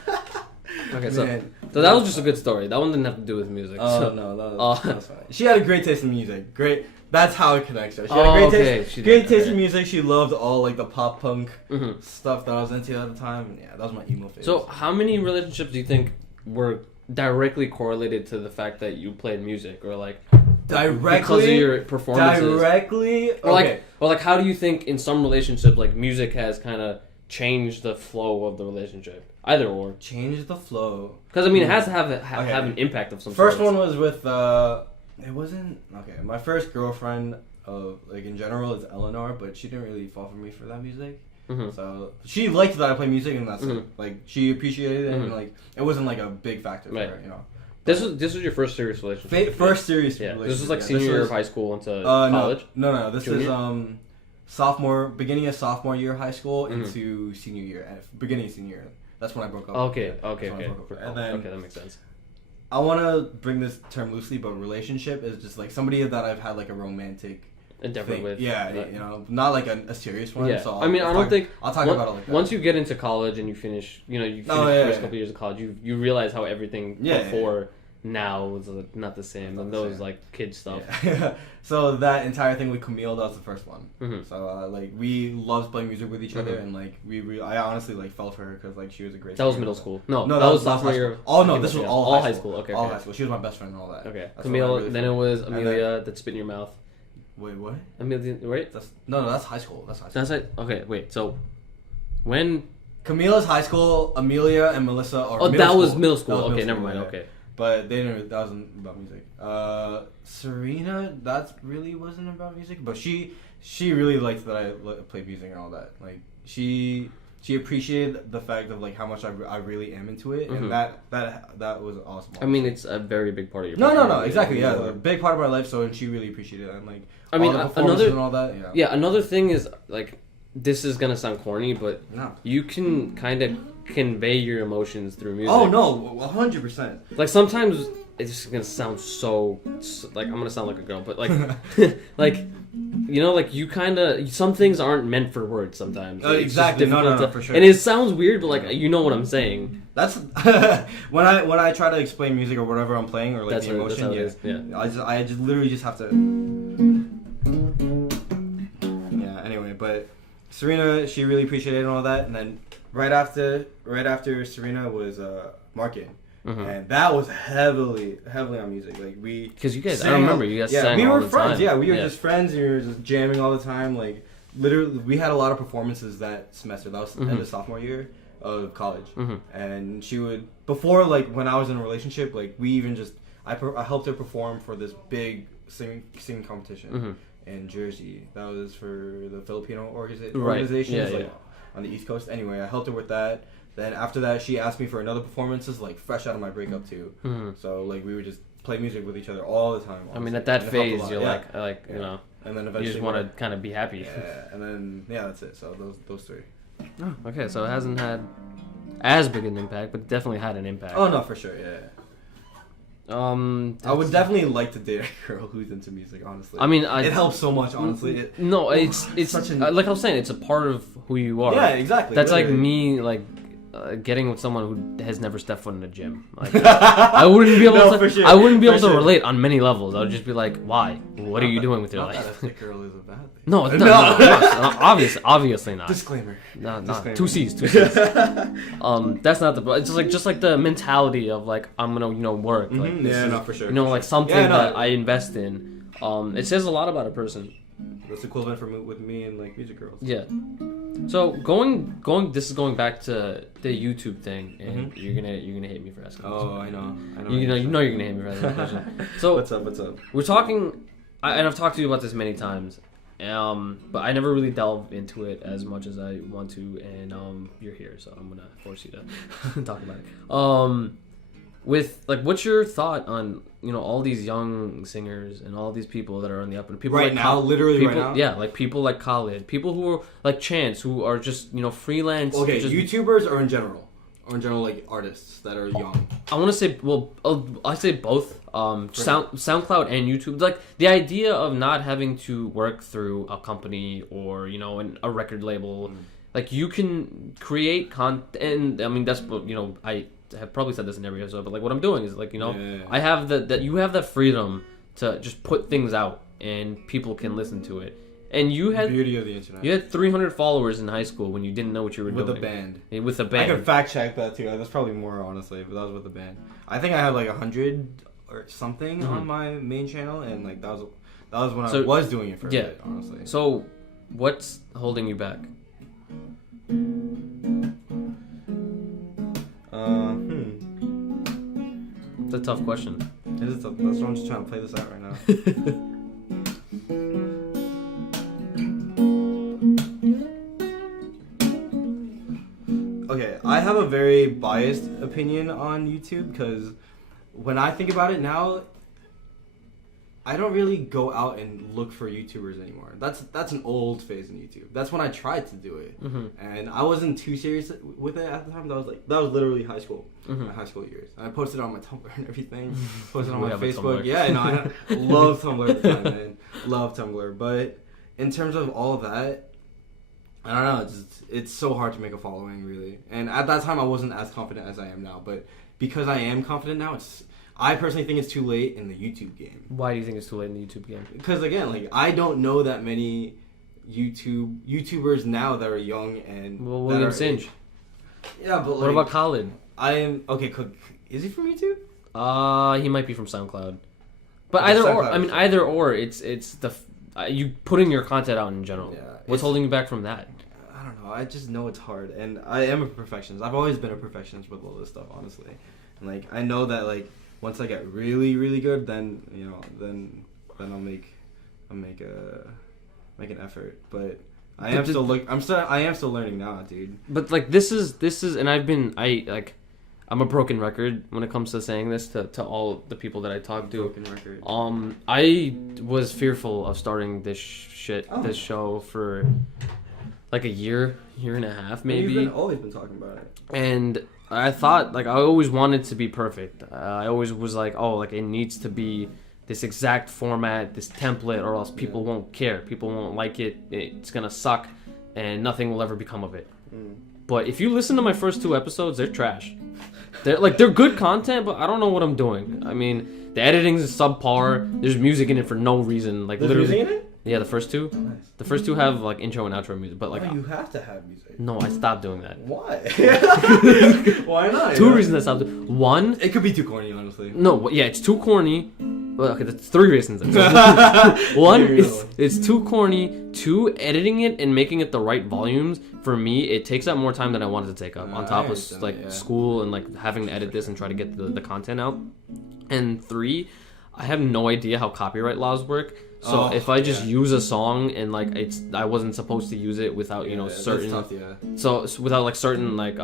Okay, so that was just a good story. That one didn't have to do with music. Oh, so. no, that was fine. She had a great taste in music. Great. That's how it connects her. She had a great taste in music. She loved all like the pop punk stuff that I was into at the time. And yeah, that was my emo phase. So how many relationships do you think were directly correlated to the fact that you played music, or like directly because of your performances? Directly, or like how do you think in some relationships like music has kind of changed the flow of the relationship? Either or. Change the flow. Because I mean, it has to have an impact of some sort. First one was with it wasn't okay. My first girlfriend, like in general, is Eleanor, but she didn't really fall for me for that music. Mm-hmm. So she liked that I play music, and that's it. Like she appreciated it, and like it wasn't like a big factor for her, you know. This was your first serious relationship. First serious relationship. This was like senior year of high school into college. No. This is beginning of sophomore year of high school into senior year, beginning of senior year. That's when I broke up. Okay. And then, okay, that makes sense. I want to bring this term loosely, but relationship is just like somebody that I've had like a romantic endeavor with. Yeah, you know, not like a serious one. Yeah. So I'll talk about it like that. Once you get into college and you finish the first couple years of college, you realize how everything before now was not the same, and those like kid stuff. Yeah. So that entire thing with Camille, that was the first one. Mm-hmm. So like we loved playing music with each other, and like I honestly like fell for her because like she was a great. That was middle school. No, that was sophomore year. Oh no, this was all high school. Okay, all high school. She was my best friend and all that. Okay, Camille. Really then it was Amelia that spit in your mouth. Wait, what? Amelia, right? That's high school. Okay, wait. So when Camilla's high school, Amelia and Melissa are. Oh, that was middle school. Okay, never mind. Okay. But they didn't. That wasn't about music. Serena, that really wasn't about music. But she really liked that I played music and all that. Like she appreciated the fact of like how much I really am into it, and that was awesome. I mean, it's a very big part of your. No, exactly. Yeah, a big part of my life. So and she really appreciated it, and like I mean, another and all that. Yeah, another thing is like this is gonna sound corny, but you can kind of convey your emotions through music. Oh no, 100%. Like sometimes it's just gonna sound so like I'm gonna sound like a girl, but like like you know, like you kind of some things aren't meant for words sometimes. Exactly. No, for sure. And it sounds weird, but like you know what I'm saying. That's when I try to explain music or whatever I'm playing or like the emotion. Yeah. I just literally just have to. Yeah. Anyway, but Serena, she really appreciated it and all that, and then. Right after Serena was Markin, and that was heavily on music. Like because you guys, I remember you guys sang we all were the friends. time. Yeah, we were just friends, and we were just jamming all the time. Like literally, we had a lot of performances that semester. That was end of sophomore year of college, and she would before like when I was in a relationship, like we even just I helped her perform for this big singing competition in Jersey. That was for the Filipino organizations. Like, on the East Coast. Anyway, I helped her with that. Then after that, she asked me for another performances, like fresh out of my breakup too. So like we would just play music with each other all the time. Honestly. I mean, at that phase, you're like you know, and then eventually you just want to kind of be happy. Yeah, and then that's it. So those three. Oh, okay, so it hasn't had as big an impact, but definitely had an impact. Oh no, for sure, yeah. I would definitely like to date a girl who's into music. Honestly, I mean, it helps so much. Honestly, no, it's such like I was saying, it's a part of who you are. Yeah, exactly. That's literally. Like me, like. Getting with someone who has never stepped foot in a gym, like I wouldn't be able to. Sure. I wouldn't be able to relate on many levels. I would just be like, "Why? What are you doing with your life?" That a thick girl is a bad thing. No, no, obviously not. Disclaimer. No, two C's. That's not the. It's just like the mentality of like I'm gonna work. Like, no, for sure. Like something that I invest in. It says a lot about a person. That's equivalent with me and like music girls. Yeah. So going. This is going back to the YouTube thing, and you're gonna hate me for asking. Oh, I know. You know you're gonna hate me for asking this question. So what's up? We're talking, and I've talked to you about this many times, but I never really delve into it as much as I want to, and you're here, so I'm gonna force you to talk about it. With like, what's your thought on all these young singers and all these people that are on the up and people right like now, literally people, right now? Yeah, like people like Khalid, people who are like Chance, who are just freelance. Okay, YouTubers or in general like artists that are young. I want to say I say both. SoundCloud and YouTube. Like the idea of not having to work through a company or a record label. Like you can create content. And I mean that's what I have probably said this in every episode, but like what I'm doing is like I have that you have that freedom to just put things out and people can listen to it. And you had beauty of the internet. You had 300 followers in high school when you didn't know what you were doing. With a band. With a band. I can fact check that too. That's probably more honestly, but that was with the band. I think I had like 100 or something on my main channel, and like that was when I was doing it for a bit, honestly. So, what's holding you back? It's a tough question. It is tough. That's why I'm just trying to play this out right now. Okay, I have a very biased opinion on YouTube because when I think about it now, I don't really go out and look for YouTubers anymore. That's an old phase in YouTube. That's when I tried to do it, and I wasn't too serious with it at the time. That was literally high school, my high school years. And I posted it on my Tumblr and everything. Posted it on my Facebook. Yeah, no, I love Tumblr at the time, man. Love Tumblr, but in terms of all of that, I don't know. It's so hard to make a following, really. And at that time, I wasn't as confident as I am now. But because I am confident now, I personally think it's too late in the YouTube game. Why do you think it's too late in the YouTube game? Because again, like I don't know that many YouTubers now that are young and William Singe. Yeah, but what about Khalid? Is he from YouTube? He might be from SoundCloud. But either or. It's the you putting your content out in general. Yeah, what's holding you back from that? I don't know. I just know it's hard, and I am a perfectionist. I've always been a perfectionist with all this stuff, honestly. And like I know that like once I get really really good, then then I'll make an effort. But I am still learning now, dude. But like this is, and I'm a broken record when it comes to saying this to all the people that I talk to. Broken record. I was fearful of starting this show for like a year and a half, maybe. You've always been talking about it. And I thought, like, I always wanted to be perfect. I always was like, it needs to be this exact format, this template, or else people won't care. People won't like it. It's gonna suck, and nothing will ever become of it. But if you listen to my first 2 episodes, they're trash. They're good content, but I don't know what I'm doing. I mean, the editing is subpar. There's music in it for no reason. Like, there's literally, music in it? Yeah, the first 2. Oh, nice. The first 2 have like intro and outro music, but like you have to have music. No, I stopped doing that. Why? Why not? 2 reasons I stopped. 1, it could be too corny, honestly. No, yeah, it's too corny. Well, okay, that's 3 reasons. 1, it's too corny. 2, editing it and making it the right volumes. For me, it takes up more time than I wanted to take up. On top of school and like having to edit this and try to get the content out. And 3, I have no idea how copyright laws work. So if I just use a song and like I wasn't supposed to use it without certain that's tough, so without like certain like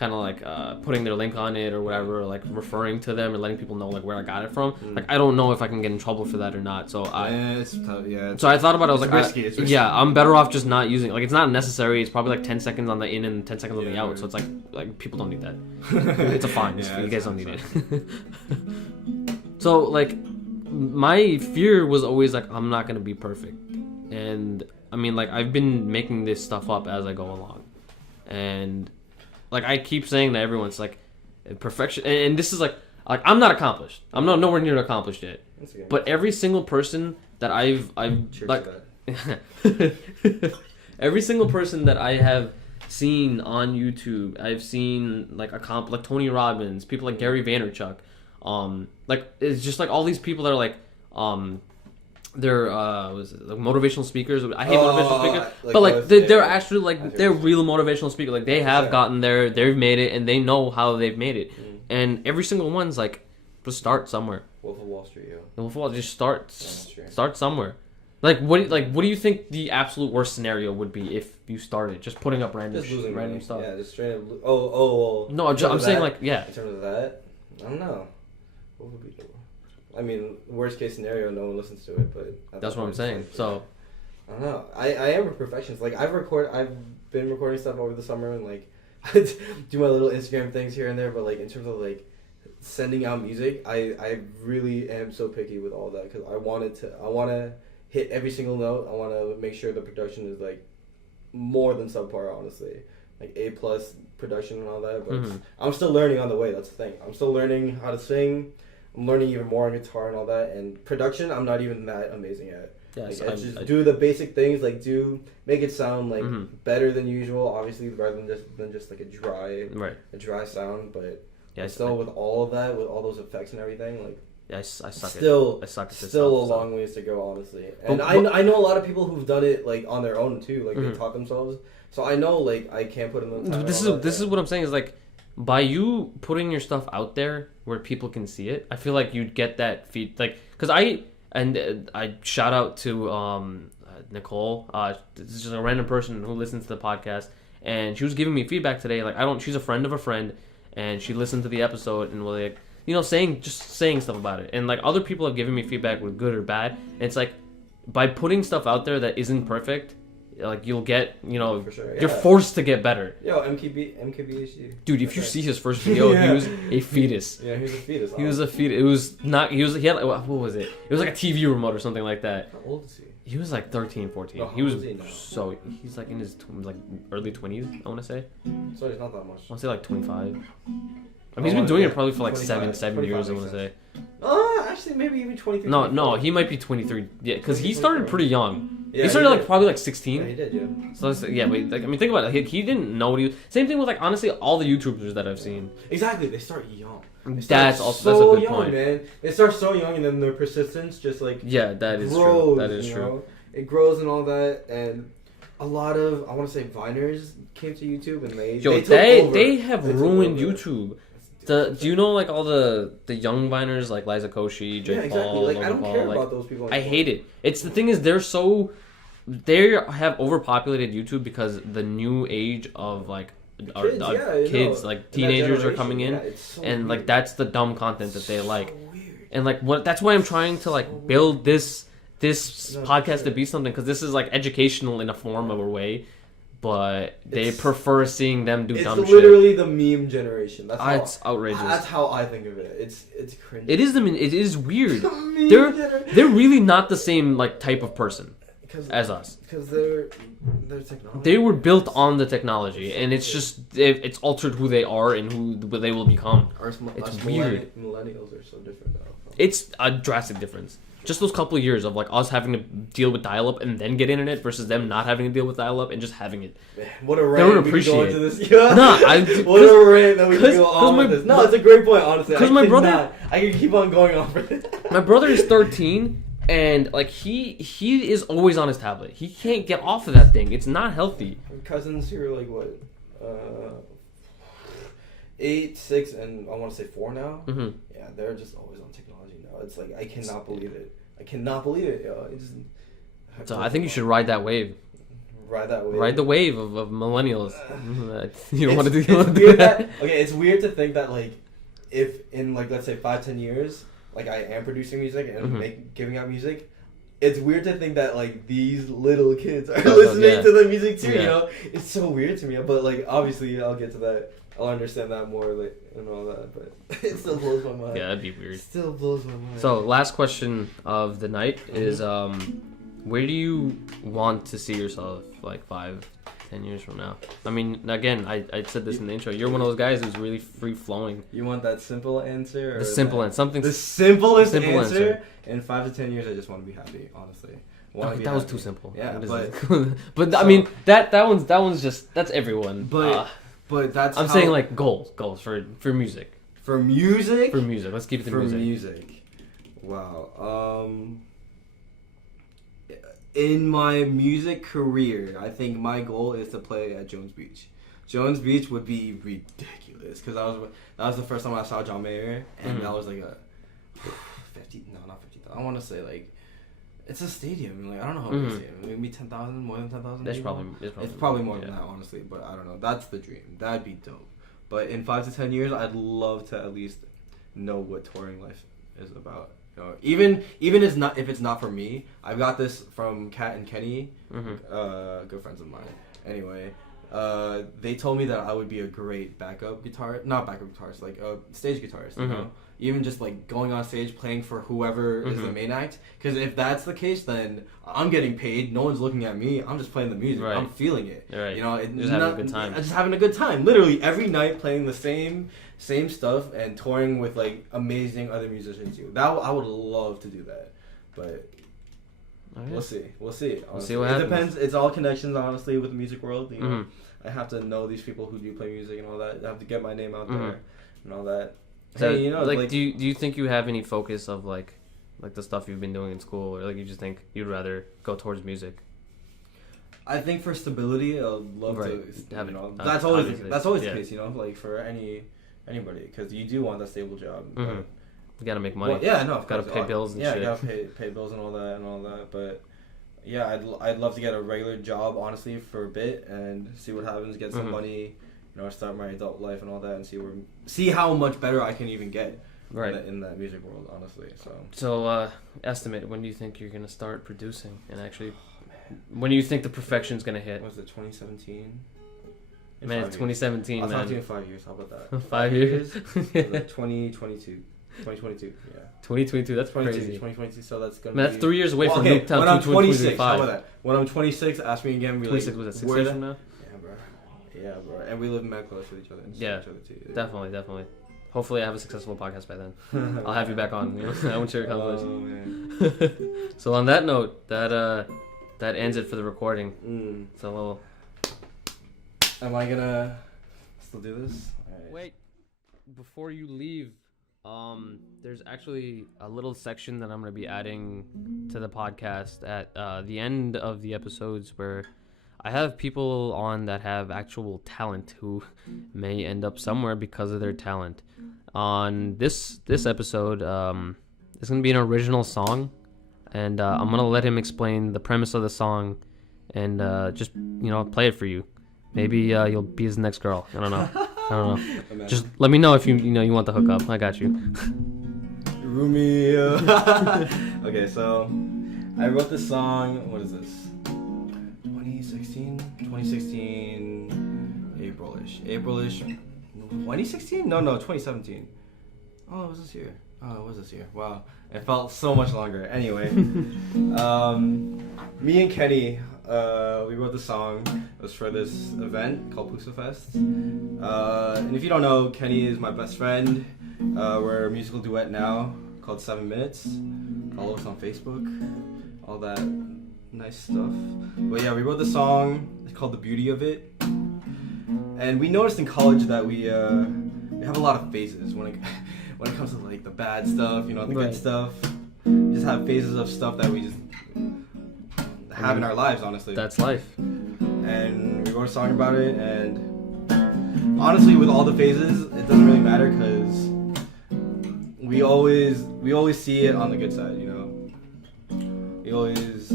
kind of like putting their link on it or whatever, or like referring to them and letting people know like where I got it from. Like I don't know if I can get in trouble for that or not. So it's tough. Yeah. So I thought about it. I was like, risky. yeah, I'm better off just not using. Like it's not necessary. It's probably like 10 seconds on the in and 10 seconds on the out. So it's like people don't need that. It's a fine. You guys don't need it. So like my fear was always like I'm not gonna be perfect, and I mean like I've been making this stuff up as I go along, and like I keep saying to everyone, it's like perfection, and this is like I'm not accomplished. I'm not nowhere near accomplished yet. Okay. But every single person that I've like every single person that I have seen on YouTube, I've seen like like Tony Robbins, people like Gary Vaynerchuk, like it's just like all these people that are like they're like motivational speakers. I hate motivational speakers, but like they're actually like they're real motivational speakers. Like they have gotten there, they've made it, and they know how they've made it. And every single one's like, just start somewhere. Wolf of Wall Street, yo. Wolf of Wall, just start somewhere. Like what do you think the absolute worst scenario would be if you started just putting up random stuff? Yeah, just straight up. Oh. No, I'm saying like yeah. In terms of that, I don't know. What would be the? I mean, worst case scenario, no one listens to it, but that's what I'm saying. So I don't know. I am a perfectionist. Like I've been recording stuff over the summer and like do my little Instagram things here and there, but like in terms of like sending out music, I really am so picky with all that because I want to hit every single note. I want to make sure the production is like more than subpar, honestly, like A+ production and all that. But I'm still learning on the way. That's the thing. I'm still learning how to sing. I'm learning even more on guitar and all that. And production, I'm not even that amazing at. Yeah, like, so I do the basic things, like make it sound like better than usual, obviously, rather than just like a dry sound. But yeah, still with all of that, with all those effects and everything, like I suck. Still a long ways to go, honestly. And I know a lot of people who've done it like on their own too, like they taught themselves. So I know like I can't put in the time. This is what I'm saying is like by you putting your stuff out there where people can see it, I feel like you'd get that feed like because I shout out to Nicole. This is just a random person who listens to the podcast, and she was giving me feedback today. Like she's a friend of a friend, and she listened to the episode and was like, saying stuff about it. And like other people have given me feedback with good or bad. And it's like by putting stuff out there that isn't perfect, like you'll get, for sure, yeah. You're forced to get better. Yo, MKBHD. Dude, if you see his first video, he was a fetus. Yeah, he was a fetus. He was a fetus. It was not. He had like, what was it? It was like a TV remote or something like that. How old is he? He was like 13, 14. No, he was he's like in his early 20s, I want to say. So he's not that much. I want to say like 25. I mean, he's been doing it probably for like 7 years, I want to say. Actually, maybe even 23. No, he might be 23. Yeah, because he started pretty young. Yeah, he started probably like 16. Yeah, he did, yeah. So but I mean, think about it. He didn't know what he was. Same thing with like honestly all the YouTubers that I've seen. Exactly, they start young. That's a good young, point, man. They start so young, and then their persistence just like that is grows, true. That is true. It grows and all that, and a lot of I want to say Viners came to YouTube, and they have ruined YouTube. Do you know like all the young Viners like Liza Koshy, Jake Paul, Like Logan I don't Paul, care like, about those people. I hate it. It's the thing is they have overpopulated YouTube because the new age of like kids like teenagers are coming in, so and like that's the dumb content that they like, and like that's why I'm trying to like build this podcast to be something because this is like educational in a form of a way. But they prefer seeing them do dumb shit. It's literally the meme generation. It's outrageous. That's how I think of it. It's cringe. It is weird. They're really not the same like type of person as us. Because they're technology. They were built on the technology, and it's just it's altered who they are and who they will become. It's weird. Millennials are so different now. It's a drastic difference. Just those couple of years of like us having to deal with dial-up and then get internet versus them not having to deal with dial-up and just having it. Man, what a rant we go into this. What a rant that we can go on with this. No, it's a great point, honestly. Because my brother... I can keep on going on for this. My brother is 13, and like he is always on his tablet. He can't get off of that thing. It's not healthy. Cousins who are like, what? 8, 6, and I want to say 4 now. Mm-hmm. Yeah, they're just always on technology now. It's like I cannot believe it. Yo. So I think you should ride that wave. ride that wave. Ride the wave of millennials. You don't want to do, that. Okay, it's weird to think that like, if in like let's say 5-10 years, like I am producing music and giving out music. It's weird to think that like these little kids are listening to the music too. You know, it's so weird to me. But like obviously, I'll get to that. I'll understand that more like and all that. But it still blows my mind. Yeah, that'd be weird. It still blows my mind. So last question of the night is where do you want to see yourself like 5-10 years from now? I mean, again, I said this in the intro. You're one of those guys who's really free flowing. You want that simple answer? Or the simple answer. Something. The simplest answer. In 5 to 10 years, I just want to be happy. Honestly. That was too simple. Yeah, but I mean that one's just that's everyone. But that's. I'm saying like goals for music. For music. For music. Let's keep it to music. For music. Wow. In my music career, I think my goal is to play at Jones Beach. Jones Beach would be ridiculous because that was the first time I saw John Mayer, and that was like a 50. No, not 50. I want to say like it's a stadium. Like I don't know how big a stadium. Maybe 10,000, more than 10,000. It's probably more than that, honestly. But I don't know. That's the dream. That'd be dope. But in 5 to 10 years, I'd love to at least know what touring life is about. Even if it's not for me, I've got this from Kat and Kenny, good friends of mine. Anyway, they told me that I would be a great not backup guitarist, like a stage guitarist. You know, even just like going on stage playing for whoever is the main act. Because if that's the case, then I'm getting paid. No one's looking at me. I'm just playing the music. Right. I'm feeling it. Right. You know, just having a good time. Just having a good time. Literally every night playing the same stuff and touring with like amazing other musicians too. I would love to do that, but we'll see. We'll see. We'll see what happens. It depends. It's all connections, honestly, with the music world. You know, I have to know these people who do play music and all that. I have to get my name out there and all that. So, hey, you know, like do you think you have any focus of like the stuff you've been doing in school, or like you just think you'd rather go towards music? I think for stability, I'd love to. You know, that's always the case. You know, like for anybody, because you do want that stable job. You gotta make money. Well, yeah, no, gotta pay bills and shit. Yeah, gotta pay bills and all that. But yeah, I'd love to get a regular job, honestly, for a bit and see what happens. Get some money, you know, start my adult life and all that, and see how much better I can even get. Right. In that music world, honestly. So estimate, when do you think you're gonna start producing and actually? When do you think the perfection's gonna hit? Was it 2017? Man, it's 2017, man. I'll talk to you in 5 years. How about that? 5 years? 2022. 2022, yeah. 2022, that's crazy. 2022, so that's going to be... That's 3 years away from Nuketown. When I'm 26, how about that? When I'm 26, ask me again. 26, was that 6 years from now? Yeah, bro. And we live mad close with each other. Yeah, definitely. Hopefully I have a successful podcast by then. I'll have you back on. You know? I won't share your conversation. Oh, man. So on that note, that ends it for the recording. So we'll... Am I gonna still do this? Right. Wait, before you leave, there's actually a little section that I'm gonna be adding to the podcast at the end of the episodes where I have people on that have actual talent who may end up somewhere because of their talent. On this episode, it's gonna be an original song, and I'm gonna let him explain the premise of the song and just play it for you. Maybe you'll be his next girl. I don't know. Just let me know if you want the hookup. I got you. Rumi. Okay, so I wrote this song. What is this? 2016. April-ish. 2016? No, 2017. Oh, it was this year. Wow, it felt so much longer. Anyway, me and Kenny. We wrote the song. It was for this event called Pusa Fest. And if you don't know, Kenny is my best friend. We're a musical duet now called 7 Minutes. Follow us on Facebook. All that nice stuff. But yeah, we wrote the song. It's called The Beauty of It. And we noticed in college that we have a lot of phases when it comes to like the bad stuff, the good stuff. We just have phases of stuff that we just have in our lives, honestly. That's life. And we wrote a song about it, and honestly, with all the phases, it doesn't really matter because we always see it on the good side, We always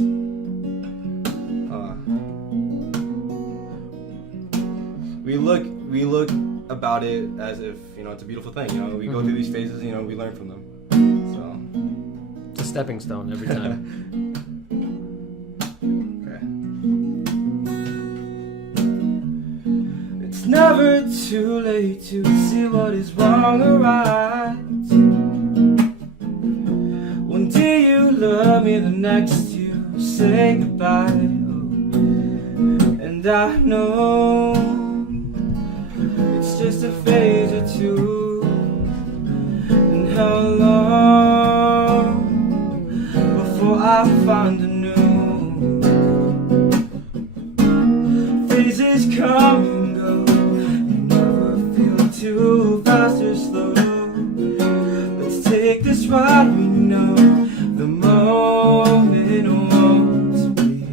we look about it as if, you know, it's a beautiful thing. You know, we go through these phases. You know, we learn from them. So it's a stepping stone every time. It's never too late to see what is wrong or right. One day you love me, the next you say goodbye. And I know it's just a phase or two. And how long before I find a new? Phases come and go, you never feel too fast or slow. Let's take this ride, we know the moment won't be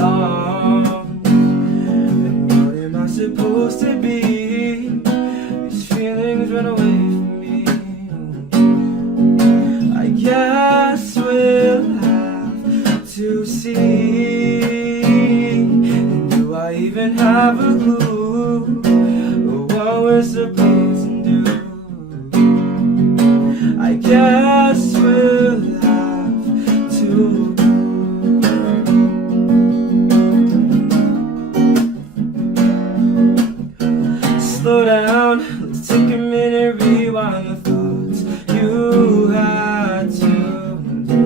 long. And what am I supposed to be? These feelings run away from me. I guess we'll have to see. And do I even have a clue what we're supposed to do? I guess we'll have to. Slow down, let's take a minute, rewind the thoughts you had today.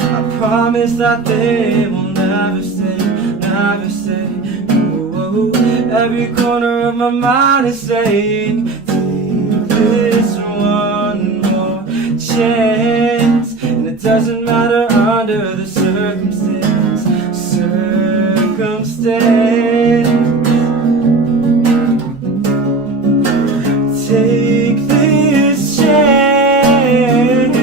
I promise that they will never stay, never stay. Whoa, every corner of my mind is saying, take this one more chance. And it doesn't matter under the circumstance. Take this chance.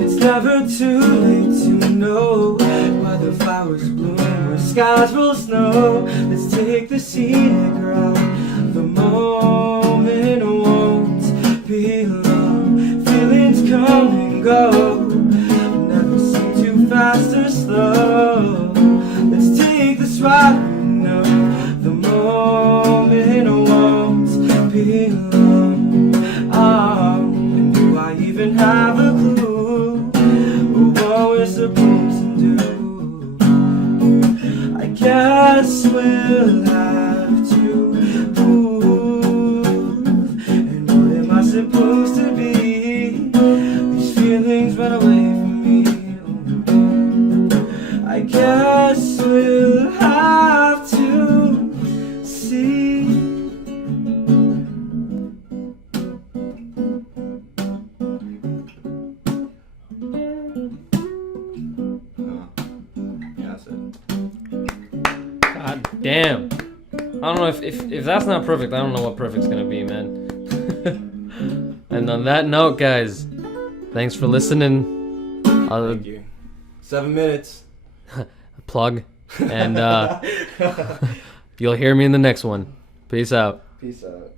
It's never too late to know whether flowers bloom or skies will snow. Let's take the scenic route. The moment won't be long. Feelings come and go, never seem too fast or slow. Let's take this ride. No, the moment won't be long. And do I even have a clue what we're supposed to do? I guess we'll have to move. And what am I supposed to be? These feelings run away from me. I guess we'll have to see. Yeah, that's it. God damn. I don't know if that's not perfect, I don't know what perfect's gonna be, man. And on that note, guys, thanks for listening. Thank you. 7 minutes. Plug. And you'll hear me in the next one. Peace out. Peace out.